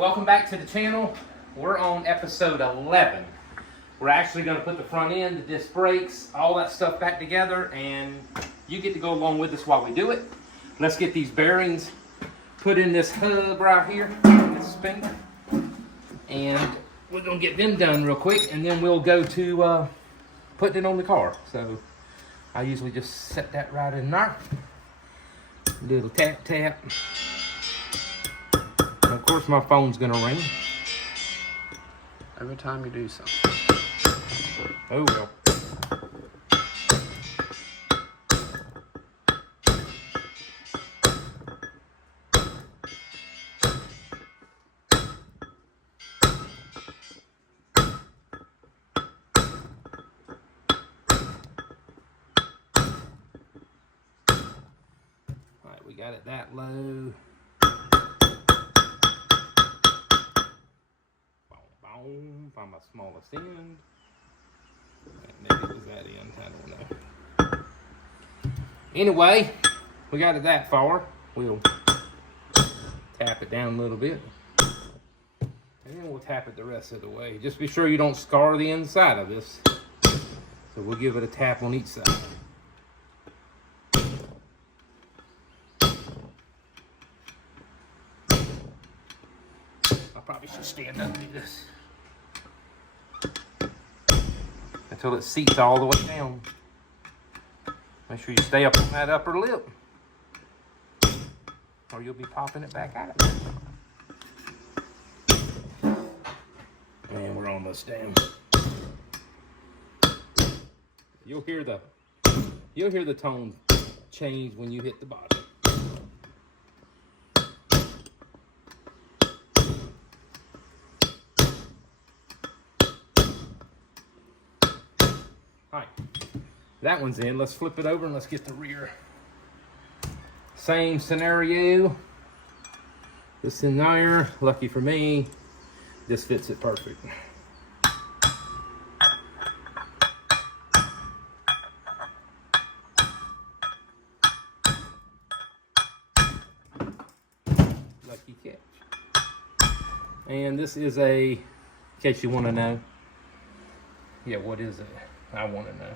welcome back to the channel. We're on episode 11. We're actually going to put the front end, the disc brakes, all that stuff back together, and you get to go along with us while we do it. Let's get these bearings put in this hub right here, this spindle, and we're going to get them done real quick, and then we'll go to putting it on the car. So I usually just set that right in there. Little tap tap. And of course my phone's gonna ring. Every time you do something. Oh well. Alright, we got it that low. Find my smallest end. Maybe it was that end, I don't know. Anyway, we got it that far. We'll tap it down a little bit. And then we'll tap it the rest of the way. Just be sure you don't scar the inside of this. So we'll give it a tap on each side. I probably should stand up and do this. Until it seats all the way down. Make sure you stay up on that upper lip, or you'll be popping it back out. And we're almost down. You'll hear the tone change when you hit the bottom. Alright, that one's in. Let's flip it over and let's get the rear. Same scenario. This in there. Lucky for me, this fits it perfect. Lucky catch. And this is a, in case you want to know. Yeah, what is it? I want to know.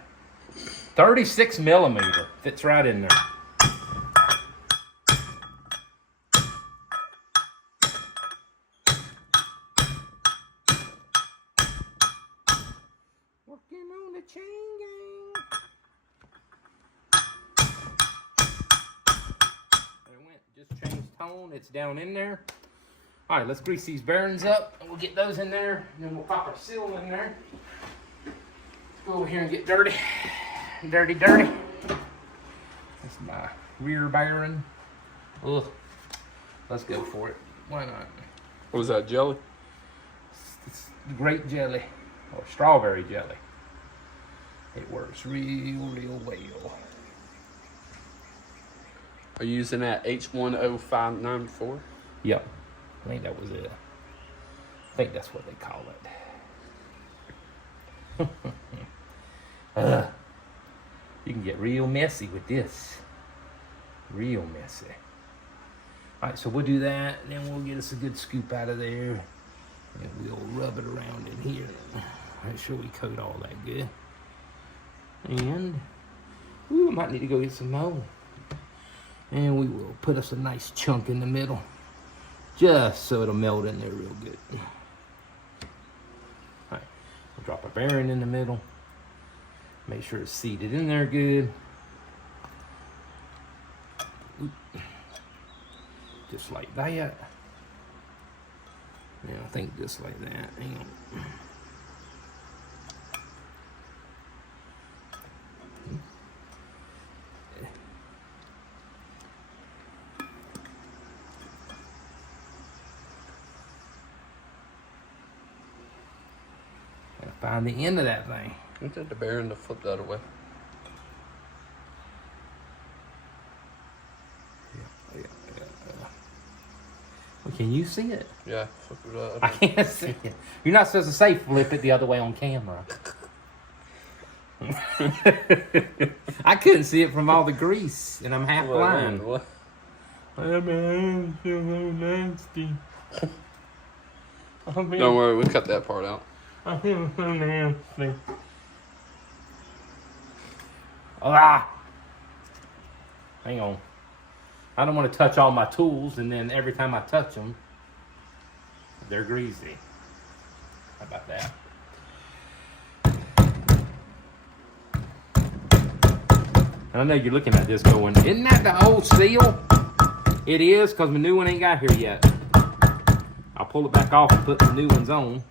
36 millimeter. Fits right in there. Working on the chain gang. There it went. Just changed tone. It's down in there. All right, let's grease these bearings up. And we'll get those in there. And then we'll pop our seal in there. Go over here and get dirty. Dirty. That's my rear bearing. Ugh. Let's go for it. Why not? What was that, jelly? It's grape jelly. Or strawberry jelly. It works real well. Are you using that H10594? Yep. I think that was it. I think that's what they call it. You can get real messy with this. Real messy. Alright, so we'll do that, and then we'll get us a good scoop out of there. And we'll rub it around in here. Make sure we coat all that good. And, ooh, I might need to go get some more. And we will put us a nice chunk in the middle. Just so it'll melt in there real good. Alright, we'll drop a bearing in the middle. Make sure it's seated in there good. Just like that. Yeah, I think just like that. Hang on. Gotta find the end of that thing. You take the bearing to flip that away. Yeah. Well, can you see it? Yeah, flip it up. I can't see it. You're not supposed to say flip it the other way on camera. I couldn't see it from all the grease, and I'm half blind. What? My hand's so nasty. Don't worry, we cut that part out. I feel so nasty. Ah! Hang on. I don't want to touch all my tools, and then every time I touch them, they're greasy. How about that? And I know you're looking at this going, isn't that the old seal? It is, because my new one ain't got here yet. I'll pull it back off and put the new ones on.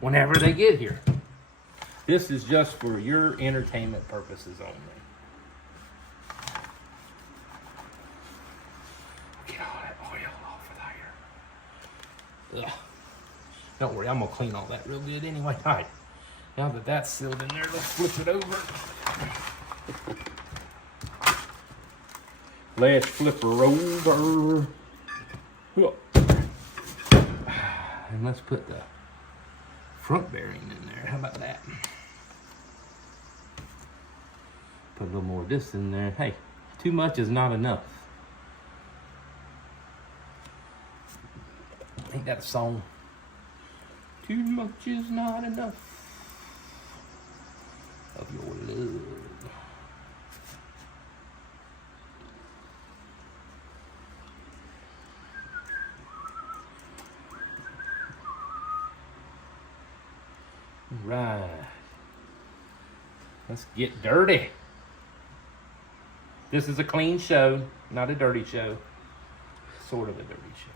Whenever they get here. This is just for your entertainment purposes only. Get all that oil off of there. Ugh. Don't worry, I'm gonna clean all that real good anyway. All right, now that that's sealed in there, let's flip it over. Let's flip her over. And let's put the front bearing in there. How about that? Put a little more of this in there. Hey, too much is not enough. Ain't that a song? Too much is not enough of your love. Right. Let's get dirty. This is a clean show, not a dirty show. Sort of a dirty show.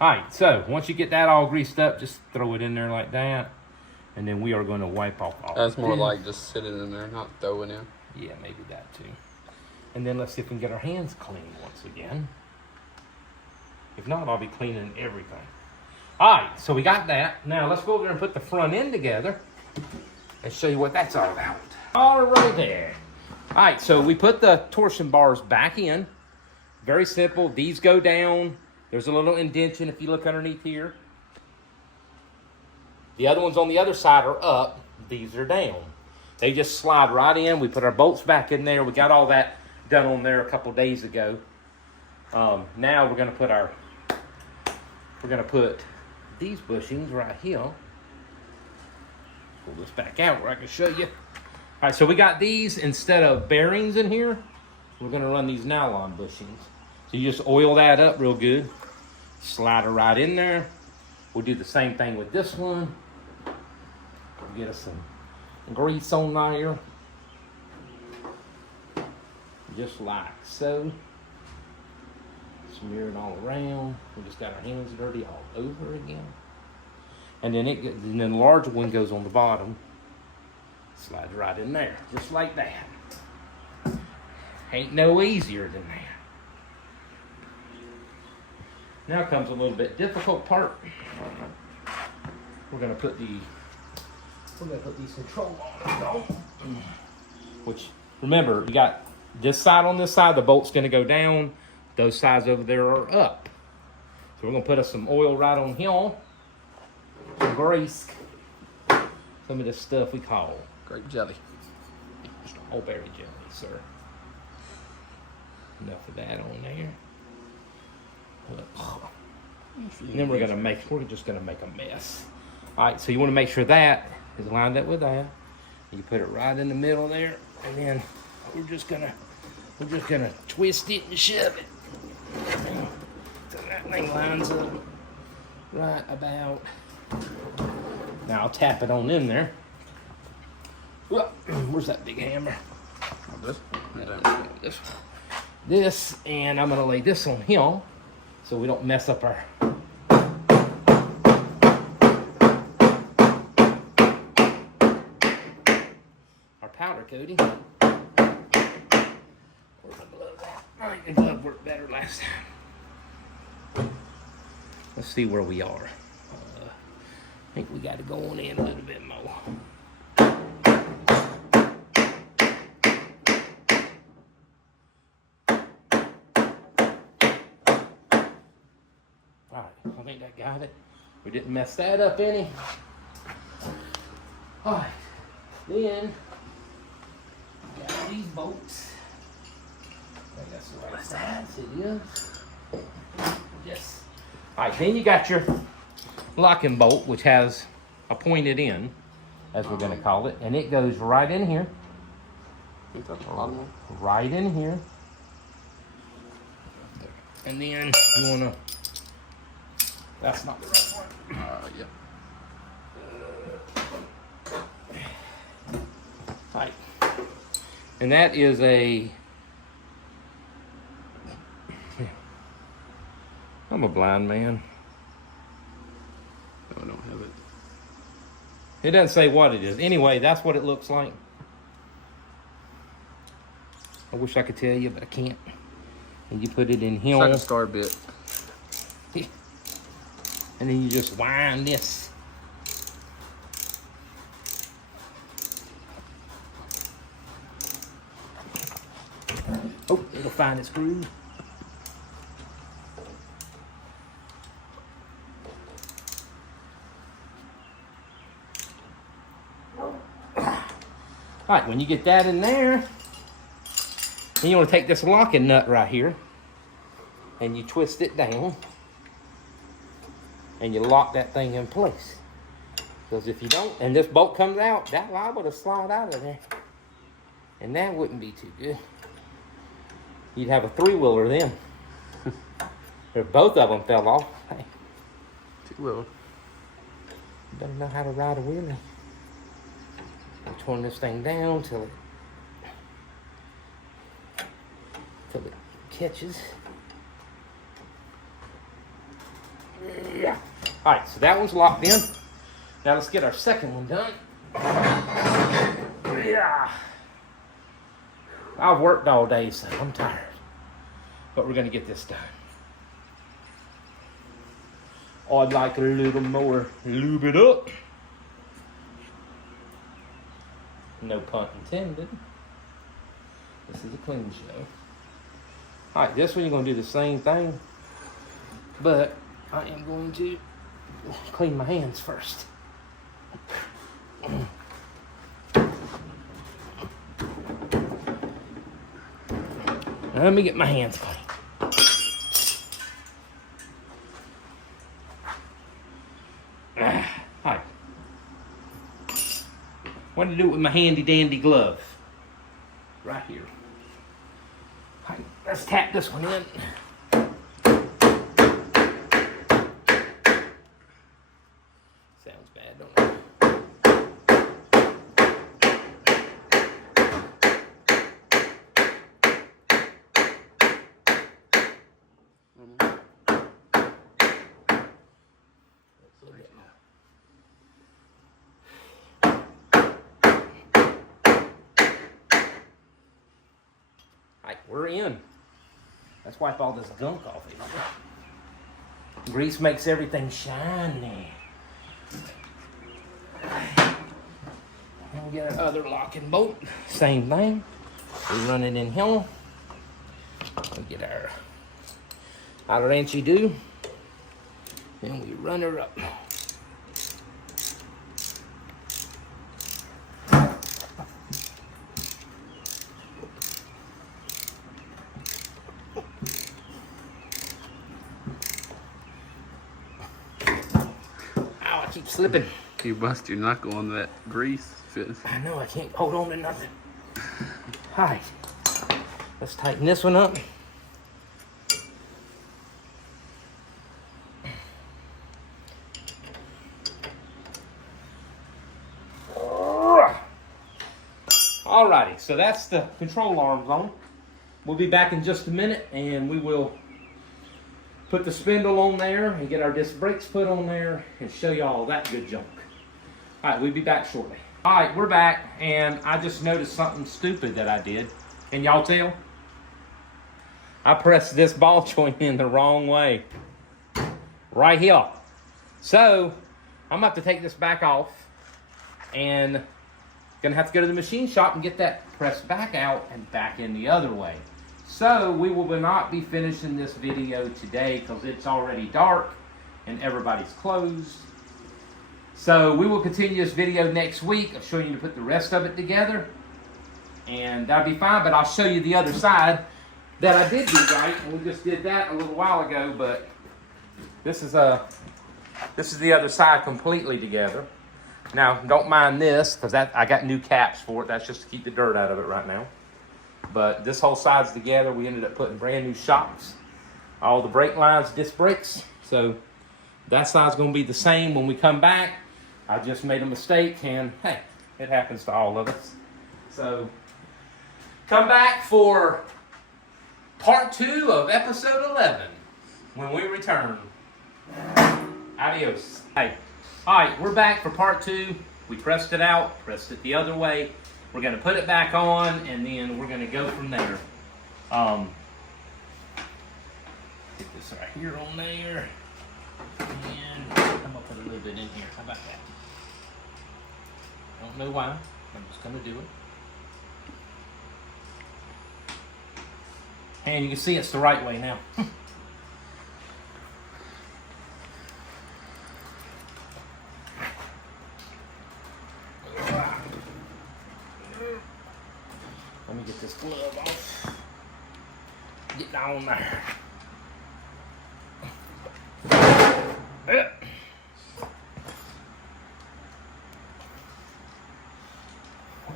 Alright, so once you get that all greased up, just throw it in there like that. And then we are going to wipe off all That's more like just sitting in there, not throwing in. Yeah, maybe that too. And then let's see if we can get our hands clean once again. If not, I'll be cleaning everything. Alright, so we got that. Now let's go over there and put the front end together and show you what that's all about. Alright there. Alright, so we put the torsion bars back in. Very simple. These go down. There's a little indentation if you look underneath here. The other ones on the other side are up. These are down. They just slide right in. We put our bolts back in there. We got all that done on there a couple days ago. Now we're going to put these bushings right here. Pull this back out where I can show you. All right, so we got these instead of bearings in here. We're going to run these nylon bushings. So you just oil that up real good. Slide it right in there. We'll do the same thing with this one. Get us some grease on there. Just like so. Smear it all around. We just got our hands dirty all over again. And then the larger one goes on the bottom. Slides right in there, just like that. Ain't no easier than that. Now comes a little bit difficult part. We're gonna put these control on. Which, remember, you got this side on this side, the bolt's gonna go down. Those sides over there are up. So we're gonna put us some oil right on here. Some grease. Some of this stuff we call grape jelly. Strawberry jelly, sir. Enough of that on there. And then we're just gonna make a mess. All right, so you want to make sure that is lined up with that. You put it right in the middle there, and then we're just gonna twist it and shove it. So that thing lines up right about. Now I'll tap it on in there. Well, where's that big hammer? This, and I'm gonna lay this on here so we don't mess up our powder coating. Where's my glove at? I think the glove worked better last time. Let's see where we are. I think we got to go on in a little bit more. Alright, I think that got it. We didn't mess that up any. Alright, then got these bolts. That's the right size. It is. Yes. All right, then you got your locking bolt, which has a pointed end, as we're going to call it, and it goes right in here. Right in here. And then you want to, that's not the right one. Yep. Right. And that is a, I'm a blind man. No, I don't have it. It doesn't say what it is. Anyway, that's what it looks like. I wish I could tell you, but I can't. And you put it in here. It's like a star bit. And then you just wind this. Oh, it'll find its groove. All right, when you get that in there, then you want to take this locking nut right here and you twist it down and you lock that thing in place. Because if you don't, and this bolt comes out, that liable to slide out of there. And that wouldn't be too good. You'd have a three-wheeler then. If both of them fell off, hey, Two-wheeler. you better know how to ride a wheelie. I'm turning this thing down till it catches. Yeah. All right, so that one's locked in. Now let's get our second one done. Yeah. I've worked all day, so I'm tired. But we're gonna get this done. Oh, I'd like a little more lube it up. No pun intended. This is a clean show. All right, this one you're gonna do the same thing, but I am going to clean my hands first. Now let me get my hands clean. All right. What to do with my handy dandy glove? Right here. All right, let's tap this one in. Sounds bad, don't it? Alright, we're in. Let's wipe all this gunk off of here. Grease makes everything shiny. And we get our other locking bolt. Same thing. We run it in here. We get our outer inchy do. Then we run her up. Keep slipping. You bust your knuckle on that grease. I know, I can't hold on to nothing. All right, let's tighten this one up. Alrighty, so that's the control arms on. We'll be back in just a minute and we will put the spindle on there and get our disc brakes put on there and show you all that good junk. All right, we'll be back shortly. All right, we're back, and I just noticed something stupid that I did. Can y'all tell? I pressed this ball joint in the wrong way. Right here. So, I'm about to take this back off and gonna have to go to the machine shop and get that pressed back out and back in the other way. So, we will not be finishing this video today because it's already dark and everybody's closed. So, we will continue this video next week of showing you to put the rest of it together. And that'll be fine, but I'll show you the other side that I did do right, and we just did that a little while ago, but this is the other side completely together. Now, don't mind this, because I got new caps for it. That's just to keep the dirt out of it right now. But this whole side's together. We ended up putting brand new shocks. All the brake lines, disc brakes. So that side's going to be the same when we come back. I just made a mistake, and hey, it happens to all of us. So come back for part 2 of episode 11 when we return. Adios. Hey. All right, we're back for part 2. We pressed it out, pressed it the other way. We're going to put it back on, and then we're going to go from there. Get this right here on there. And I'm going to put a little bit in here. How about that? Don't know why. I'm just going to do it. And you can see it's the right way now. Let me get this glove off. Get down there.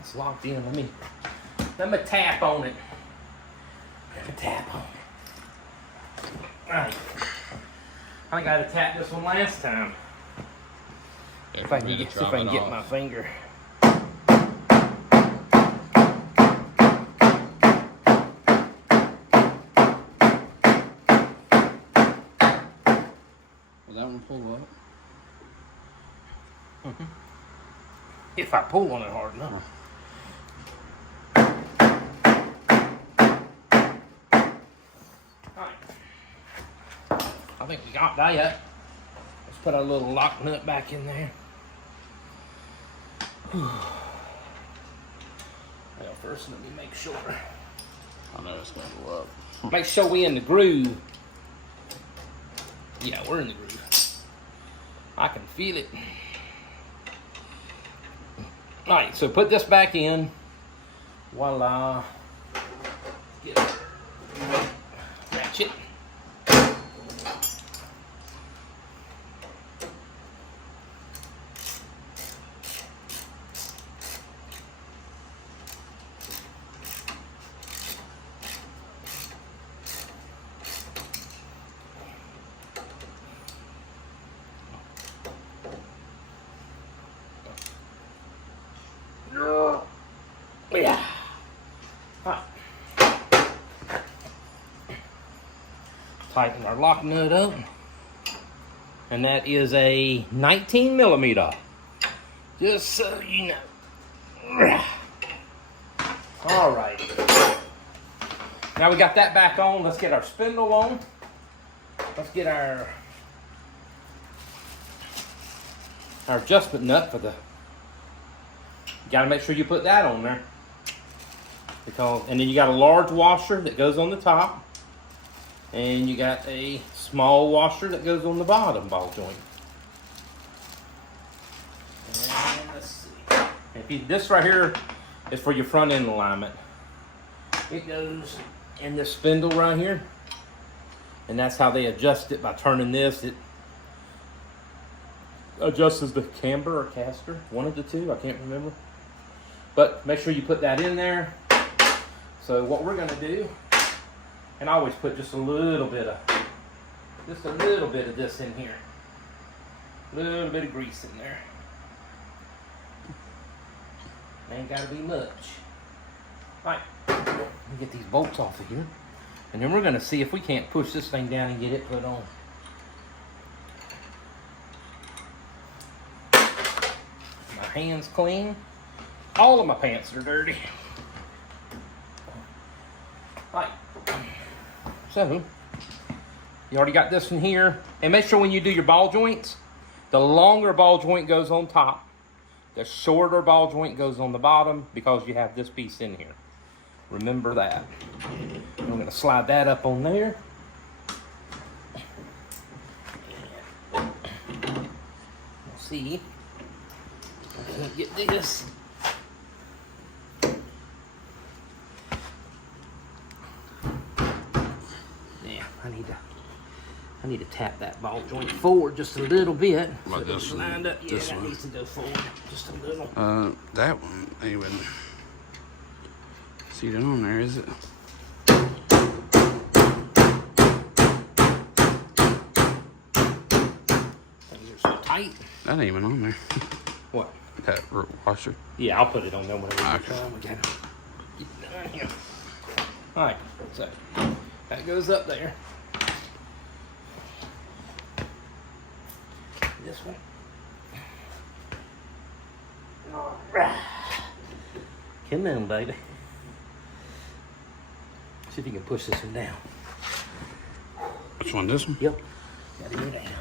It's locked in. Let me tap on it. Let me tap on it. Right. I think I had to tap this one last time. Yeah, If I can get my finger. Will that one pull up? Mm-hmm. If I pull on it hard enough. Alright. I think we got that. Let's put our little lock nut back in there. Well, first let me make sure. I know it's gonna go up. Make sure we in the groove. Yeah, we're in the groove. I can feel it. Alright, so put this back in. Voila. Get it. Ratchet. Yeah. Right. Tighten our lock nut up. And that is a 19 millimeter. Just so you know. All right. Now we got that back on. Let's get our spindle on. Let's get our adjustment nut for the. You gotta make sure you put that on there. And then you got a large washer that goes on the top. And you got a small washer that goes on the bottom ball joint. And let's see. This right here is for your front end alignment. It goes in this spindle right here. And that's how they adjust it by turning this. It adjusts the camber or caster. One of the two, I can't remember. But make sure you put that in there. So what we're going to do, and I always put just a little bit of this in here. A little bit of grease in there. Ain't got to be much. All right, let me get these bolts off of here. And then we're going to see if we can't push this thing down and get it put on. My hands clean. All of my pants are dirty. Right. So, you already got this one here. And make sure when you do your ball joints, the longer ball joint goes on top. The shorter ball joint goes on the bottom because you have this piece in here. Remember that. I'm going to slide that up on there. Let's see. I can't get this. I need to tap that ball joint forward just a little bit. Like so this one? lined up. Yeah, This that one? needs to go forward just a little. That one ain't even. See it on there, is it? Things are so tight. That ain't even on there. What? That washer. Yeah, I'll put it on there whenever we Okay. come. We got it. Get it down here. All right, so that goes up there. This one. All right. Come on, baby. See if you can push this one down. Which one? This one? Yep. Gotta go down.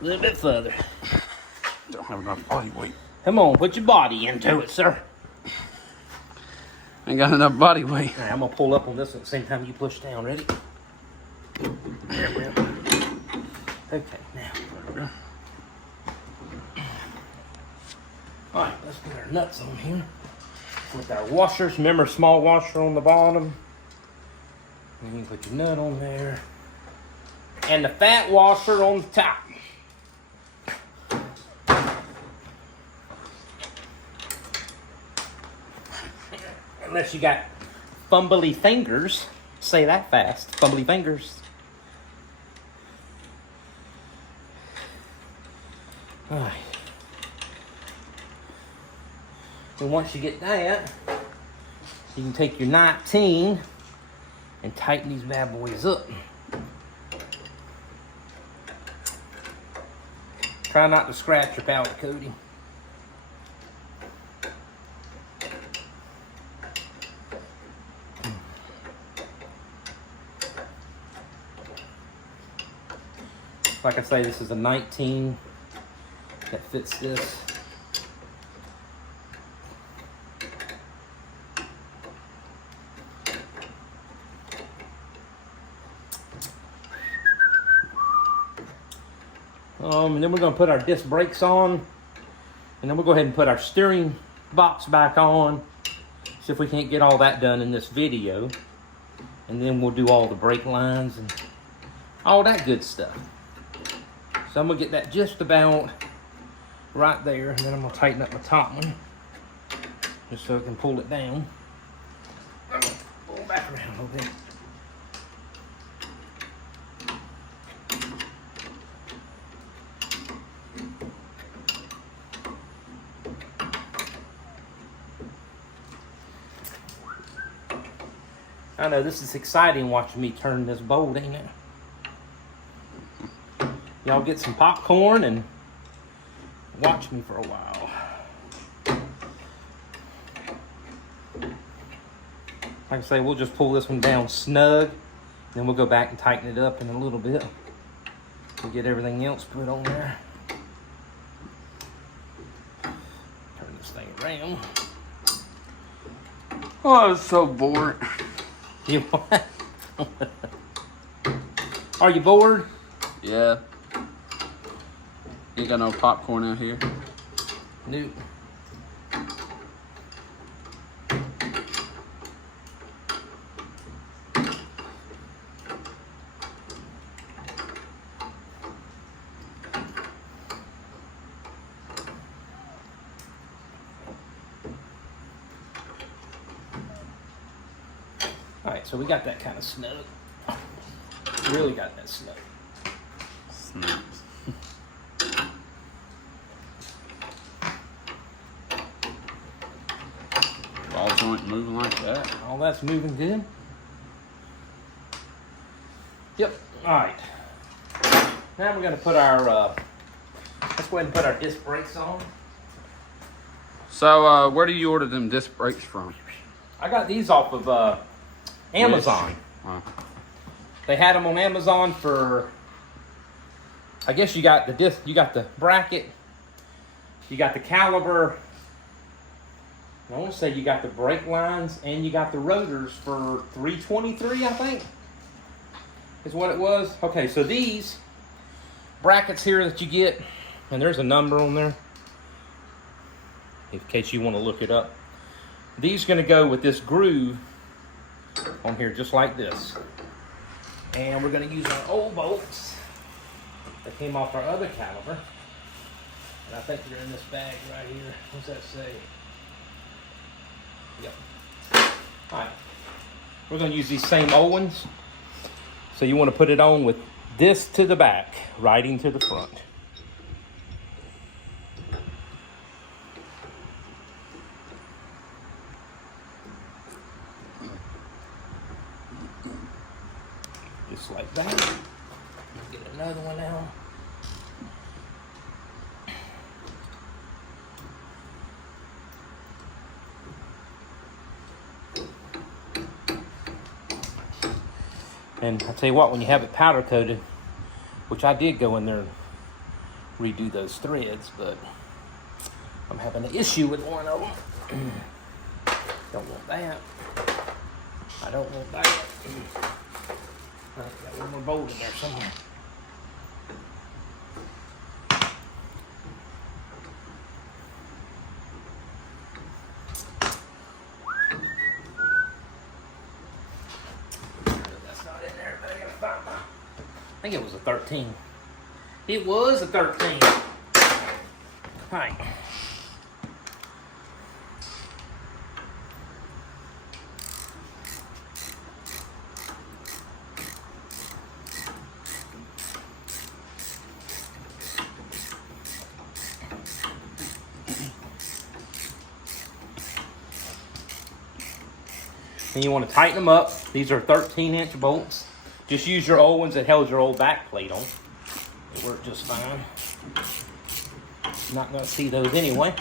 A little bit further. Don't have enough body weight. Come on, put your body into it, sir. Ain't got enough body weight. All right, I'm gonna pull up on this one at the same time you push down. Ready? There we go. Okay, now. There we go. All right, let's put our nuts on here with our washers. Remember, small washer on the bottom. And you put your nut on there, and the fat washer on the top. Unless you got fumbly fingers. Say that fast. Fumbly fingers. All right. And once you get that, you can take your 19 and tighten these bad boys up. Try not to scratch your powder coating. Like I say, this is a 19 that fits this. And then we're going to put our disc brakes on, and then we'll go ahead and put our steering box back on. See if we can't get all that done in this video, and then we'll do all the brake lines and all that good stuff. So I'm going to get that just about right there, and then I'm going to tighten up my top one just so I can pull it down. Pull it back around a little bit. I know this is exciting watching me turn this bolt, ain't it? Y'all get some popcorn and watch me for a while. Like I say, we'll just pull this one down snug, then we'll go back and tighten it up in a little bit. We'll get everything else put on there. Turn this thing around. Oh, it's so bored. You what? Are you bored? Yeah. Ain't got no popcorn out here. Nope. Alright, so we got that kind of snug. Really got that snug. Snaps. Ball joint moving like that. All that's moving good. Yep. Alright. Now we're going to put our, let's go ahead and put our disc brakes on. So, where do you order them disc brakes from? I got these off of Amazon. Wow. They had them on Amazon for, I guess you got the disc, you got the bracket, you got the caliber, I want to say you got the brake lines, and you got the rotors for $323, I think, is what it was. Okay, so these brackets here that you get, and there's a number on there, in case you want to look it up. These are going to go with this groove on here, just like this. And we're going to use our old bolts that came off our other caliber. And I think they're in this bag right here. What's that say? Yep. Alright. We're going to use these same old ones. So you want to put it on with this to the back, riding to the front. Just like that. Get another one out. And I'll tell you what, when you have it powder coated, which I did go in there and redo those threads, but I'm having an issue with one of them. Don't want that. I don't want that. I got one more bolt in there somewhere. That's not in there, but I gotta find my. I think it was a 13. It was a 13. Alright. And you want to tighten them up. These are 13-inch bolts. Just use your old ones that held your old back plate on. It worked just fine. Not going to see those anyway.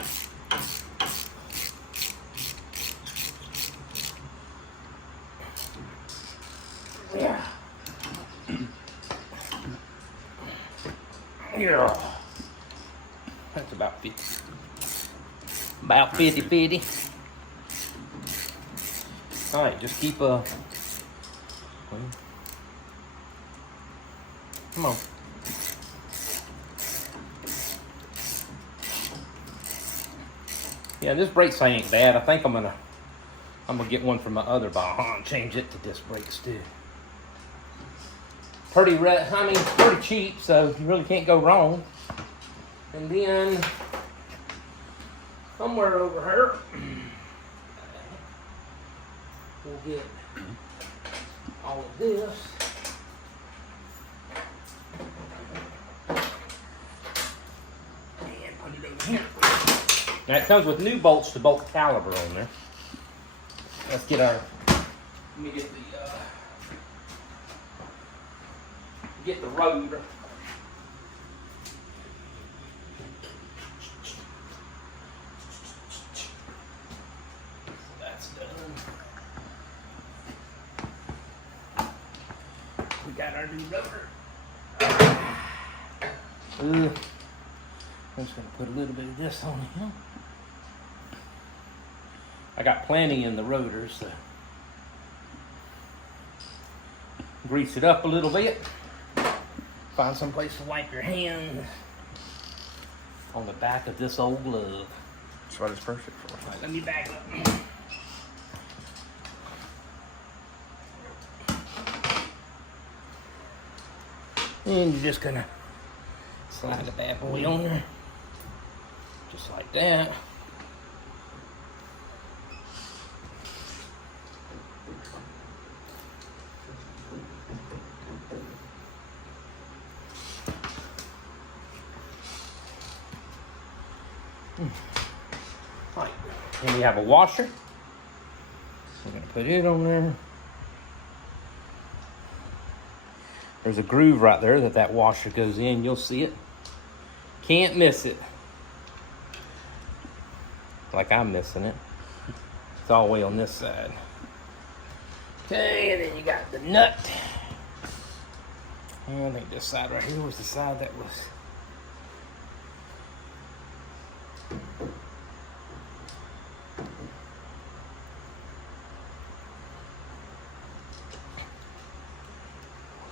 Yeah. Yeah. That's about 50. About 50-50. All right, just keep come on. Yeah, this brake sign ain't bad. I think I'm gonna get one from my other Baja and change it to disc brakes too. Pretty cheap, so you really can't go wrong. And then somewhere over here, we'll get all of this. And put it over here. Now it comes with new bolts to bolt caliber on there. Let's get our, let me get the rotor. That's done. We got our new rotor. I'm just going to put a little bit of this on here. I got plenty in the rotor, so grease it up a little bit. Find some place to wipe your hand on the back of this old glove. That's what it's perfect for. All right, let me back up. And you're just gonna slide the bad boy on there, just like that. Right, and we have a washer. We're gonna put it on there. There's a groove right there that washer goes in. You'll see it. Can't miss it. Like I'm missing it. It's all the way on this side. Okay, and then you got the nut. And I think this side right here was the side that was.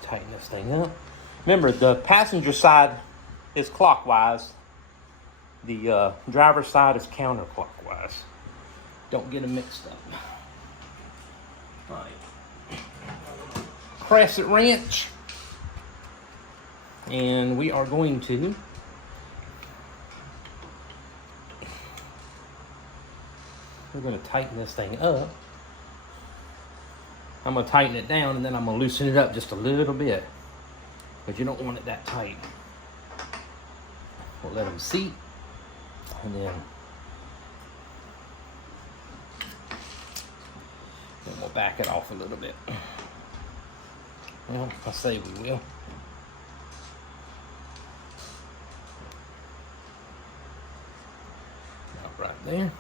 Tighten this thing up. Remember, the passenger side is clockwise. The driver's side is counterclockwise. Don't get them mixed up. All right. crescent wrench. And we are going to tighten this thing up. I'm going to tighten it down, and then I'm going to loosen it up just a little bit, but you don't want it that tight. We'll let them seat, and then we'll back it off a little bit. Well, I say we will. About right there.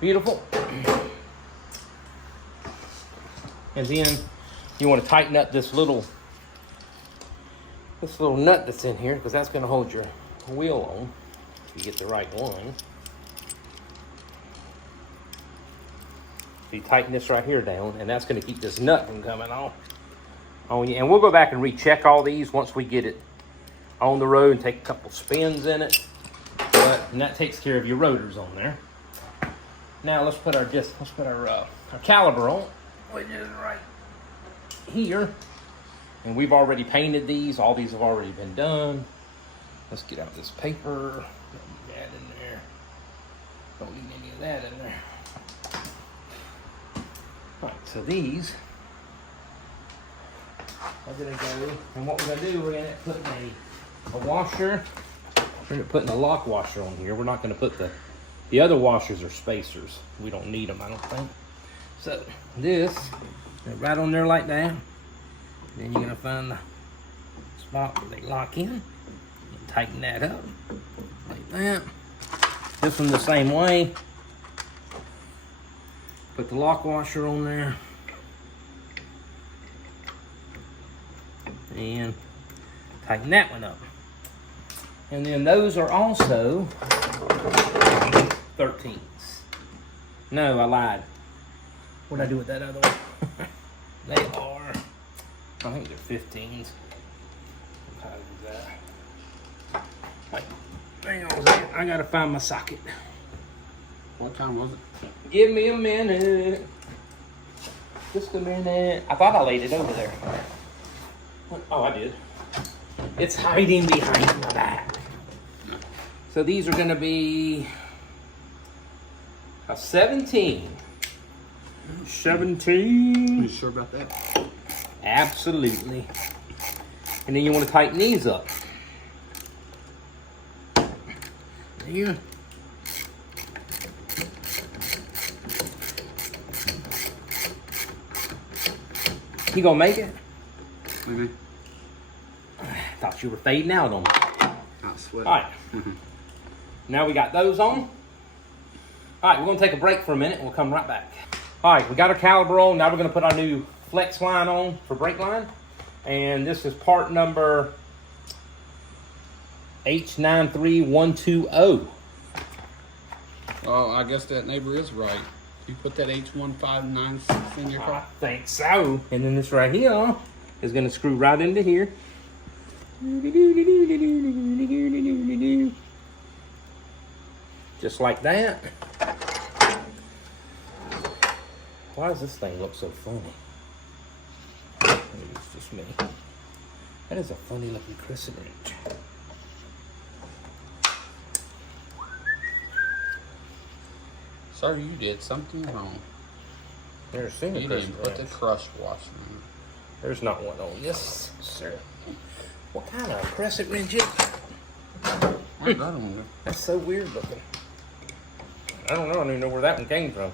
Beautiful. And then you want to tighten up this little nut that's in here, because that's going to hold your wheel on if you get the right one. So you tighten this right here down, and that's going to keep this nut from coming off. And we'll go back and recheck all these once we get it on the road and take a couple spins in it. And that takes care of your rotors on there. Now let's put our caliper on, which is right here. And we've already painted these. All these have already been done. Let's get out this paper. Don't need that in there. Don't need any of that in there. All right, so these are gonna go, and what we're gonna do, we're gonna put a washer. We're gonna put a lock washer on here. We're not gonna put the other washers are spacers. We don't need them, I don't think. So this, right on there like that. Then you're gonna find the spot where they lock in. And tighten that up like that. This one the same way. Put the lock washer on there. And tighten that one up. And then those are also 13s. No, I lied. What did I do with that other one? They are, I think they're 15s. How to do that? Wait, hang on a second. I gotta find my socket. What time was it? Give me a minute. Just a minute. I thought I laid it over there. Oh, I did. It's hiding behind my back. So these are gonna be a 17. 17. You sure about that? Absolutely. And then you want to tighten these up. There. You gonna make it? Maybe. Thought you were fading out on me. Not sweat. All right. Now we got those on. All right, we're gonna take a break for a minute and we'll come right back. All right, we got our caliber on. Now we're gonna put our new flex line on for brake line. And this is part number H93120. Oh, I guess that neighbor is right. You put that H1596 in your I car? think so. And then this right here is gonna screw right into here. Just like that. Why does this thing look so funny? Maybe it's just me. That is a funny looking crescent wrench. Sir, you did something wrong. Never seen a You crescent didn't put the wrench. crush washer in. There's not one on this, sir. What kind of crescent wrench is it? Where's that one go? That's so weird looking. I don't know. I don't even know where that one came from.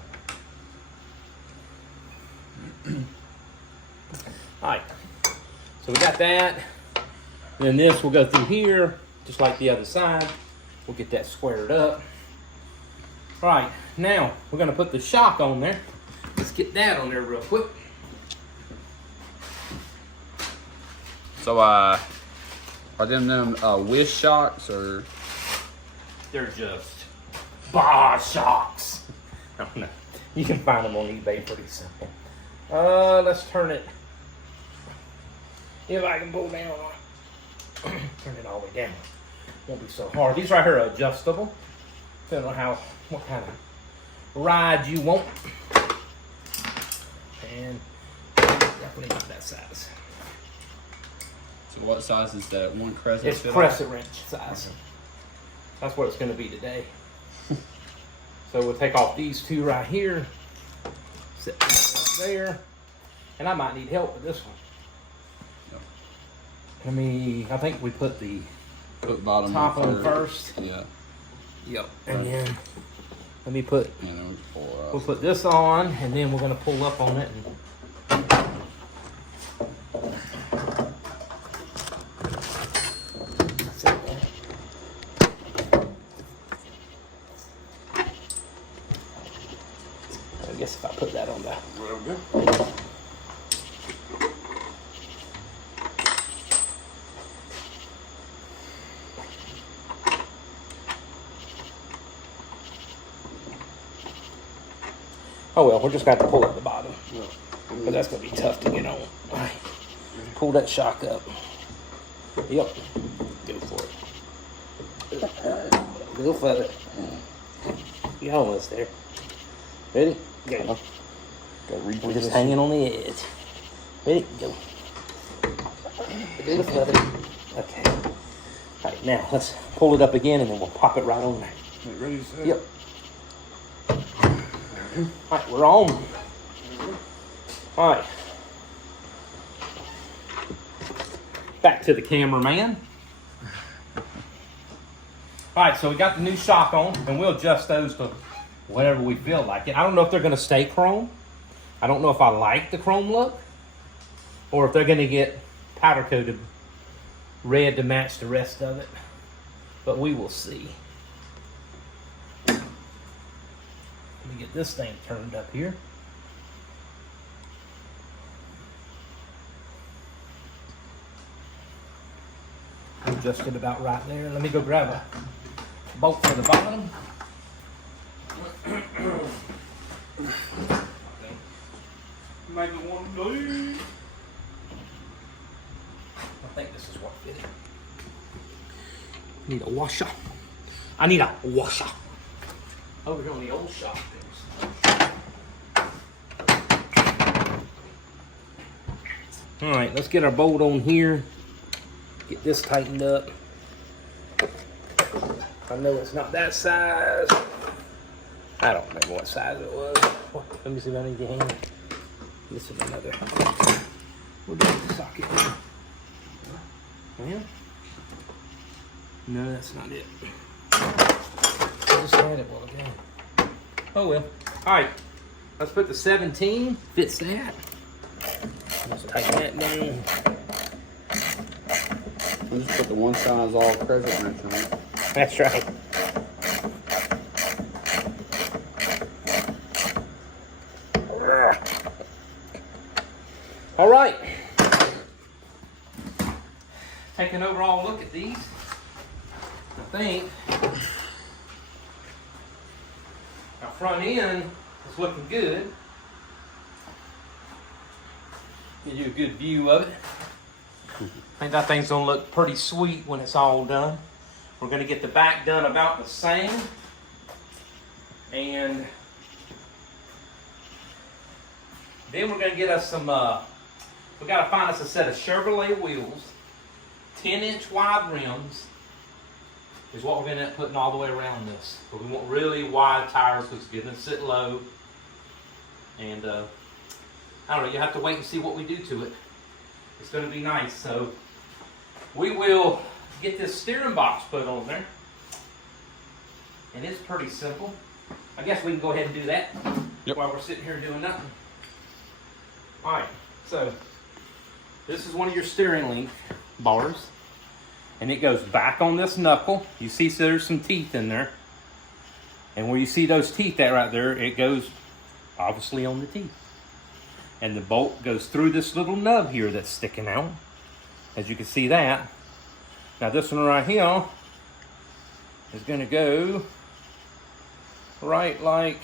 Alright. So we got that. And then this will go through here, just like the other side. We'll get that squared up. Alright, now we're going to put the shock on there. Let's get that on there real quick. So, are them Wish shocks or? They're just Baja shocks. I don't know. You can find them on eBay pretty simple. Let's turn it. If I can pull down on it. Turn it all the way down. Won't be so hard. These right here are adjustable. Depending on what kind of ride you want. And definitely not that size. So what size is that one crescent? It's crescent wrench size. Okay. That's what it's going to be today. So we'll take off these two right here. Set this right there. And I might need help with this one. Yep. I think we put the bottom top on first. Yeah. Yep. And then let me put, and we'll put this on, and then we're going to pull up on it. And that's it. I guess if I put that on there. Real good. Oh well, we're just going to pull at the bottom. But that's going to be tough to get on. All right. Pull that shock up. Yep. Go for it. Go for it. You're almost there. Ready? Go. We're just hanging on the edge. Ready? Go. Go for it. Okay. All right, now let's pull it up again and then we'll pop it right on there. Ready, set? Yep. All right, we're on. All right. Back to the cameraman. All right, so we got the new shock on, and we'll adjust those to whatever we feel like it. I don't know if they're going to stay chrome. I don't know if I like the chrome look, or if they're going to get powder coated red to match the rest of it. But we will see. Let me get this thing turned up here. Adjust it about right there. Let me go grab a bolt for the bottom. Maybe one blue. I think this is what fitted. Need a washer. I need a washer. Over here on the old shop things. All right, let's get our bolt on here. Get this tightened up. I know it's not that size. I don't remember what size it was. Let me see if I need your hand. This is another. We'll do the socket. Yeah? No, that's not it. I just had it one again. Oh well. Alright. Let's put the 17. Fits that. Let's tighten that down. We'll just put the one size all crescent wrench on it. That's right. All right. Take an overall look at these. I think our front end is looking good. Give you a good view of it. I think that thing's gonna look pretty sweet when it's all done. We're gonna get the back done about the same. And then we're gonna get us some, we gotta find us a set of Chevrolet wheels, 10-inch wide rims is what we're gonna end up putting all the way around this. But we want really wide tires because it's gonna sit low. And I don't know, you have to wait and see what we do to it. It's going to be nice. So we will get this steering box put on there. And it's pretty simple. I guess we can go ahead and do that while we're sitting here doing nothing. Alright, so this is one of your steering link bars. And it goes back on this knuckle. You see so there's some teeth in there. And where you see those teeth at right there, it goes obviously on the teeth. And the bolt goes through this little nub here that's sticking out. As you can see that. Now this one right here is going to go right like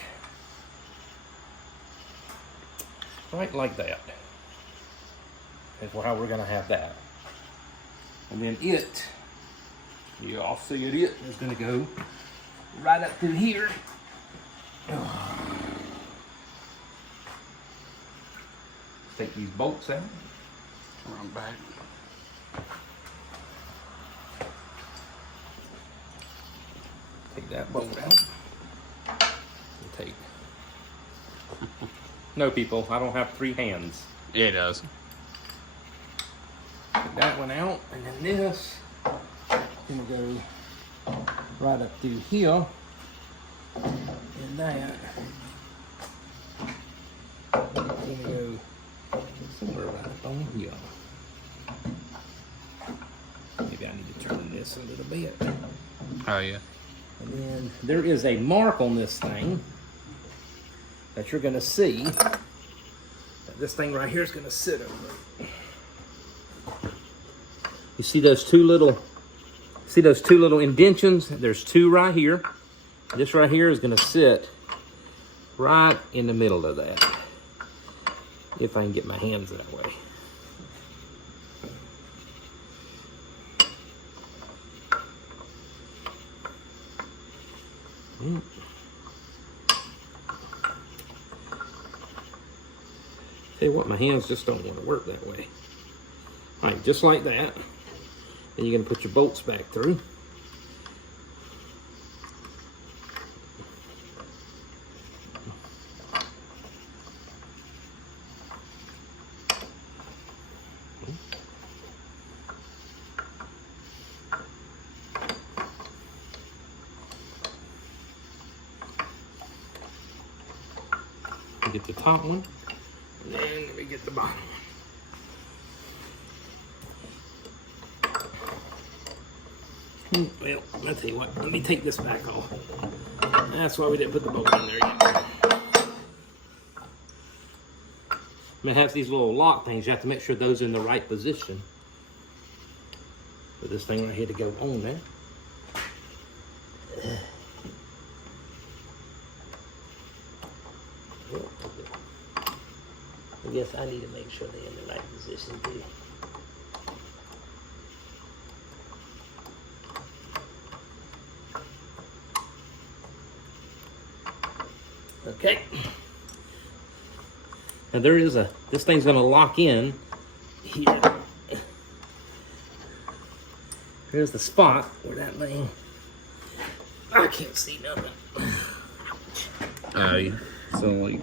that. Is how we're going to have that. And then you all see it is going to go right up through here. Take these bolts out. Run back. Take that bolt out. And take. No, people, I don't have 3 hands. Yeah, it does. Take that one out, and then this gonna go right up through here, and that gonna go somewhere right up on here. Maybe I need to turn this a little bit. Oh, yeah. And then there is a mark on this thing that you're gonna see. That this thing right here is gonna sit over. You see those two little indentions? There's 2 right here. This right here is gonna sit right in the middle of that. If I can get my hands that way. Tell you what, my hands just don't want to work that way. All right, just like that. Then you're gonna put your bolts back through. Get the top one, and then let me get the bottom one. Well, I'll tell you what, let me take this back off. That's why we didn't put the bolt in there yet. I'm gonna have these little lock things, you have to make sure those are in the right position for this thing right here to go on there. I guess I need to make sure they're in the right position too. Okay. Now there is this thing's gonna lock in here. Here's the spot where that thing, I can't see nothing. Oh, yeah. So, like,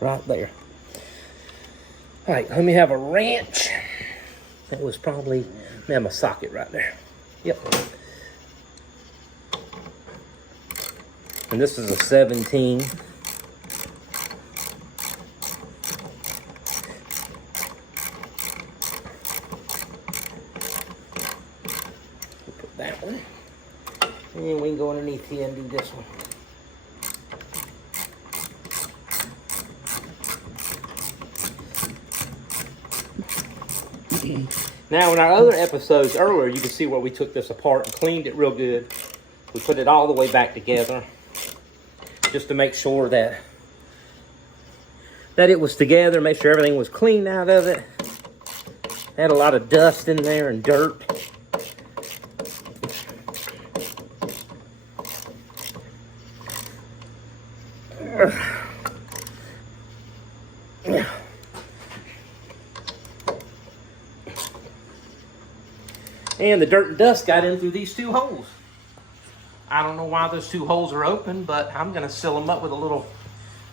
right there. All right, let me have a wrench. That was probably, let me have my socket right there. Yep. And this is a 17. We'll put that one. And then we can go underneath here and do this one. Now, in our other episodes earlier, you can see where we took this apart and cleaned it real good. We put it all the way back together just to make sure that it was together, make sure everything was clean out of it. Had a lot of dust in there and dirt. And the dirt and dust got in through these 2 holes. I don't know why those 2 holes are open, but I'm gonna seal them up with a little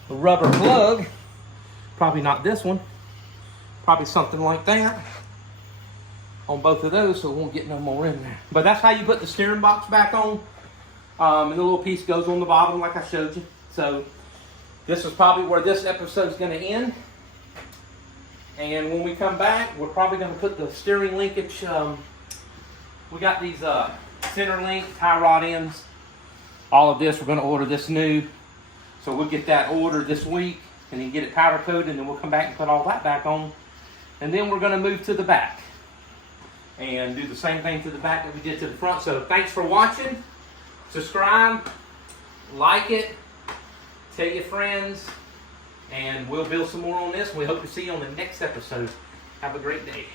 rubber plug. Probably not this one. Probably something like that on both of those, so it won't get no more in there. But that's how you put the steering box back on. And the little piece goes on the bottom like I showed you. So this is probably where this episode's gonna end. And when we come back, we're probably gonna put the steering linkage, we got these center link tie rod ends. All of this, we're going to order this new. So we'll get that ordered this week and then get it powder coated, and then we'll come back and put all that back on. And then we're going to move to the back and do the same thing to the back that we did to the front. So thanks for watching. Subscribe, like it, tell your friends, and we'll build some more on this. We hope to see you on the next episode. Have a great day.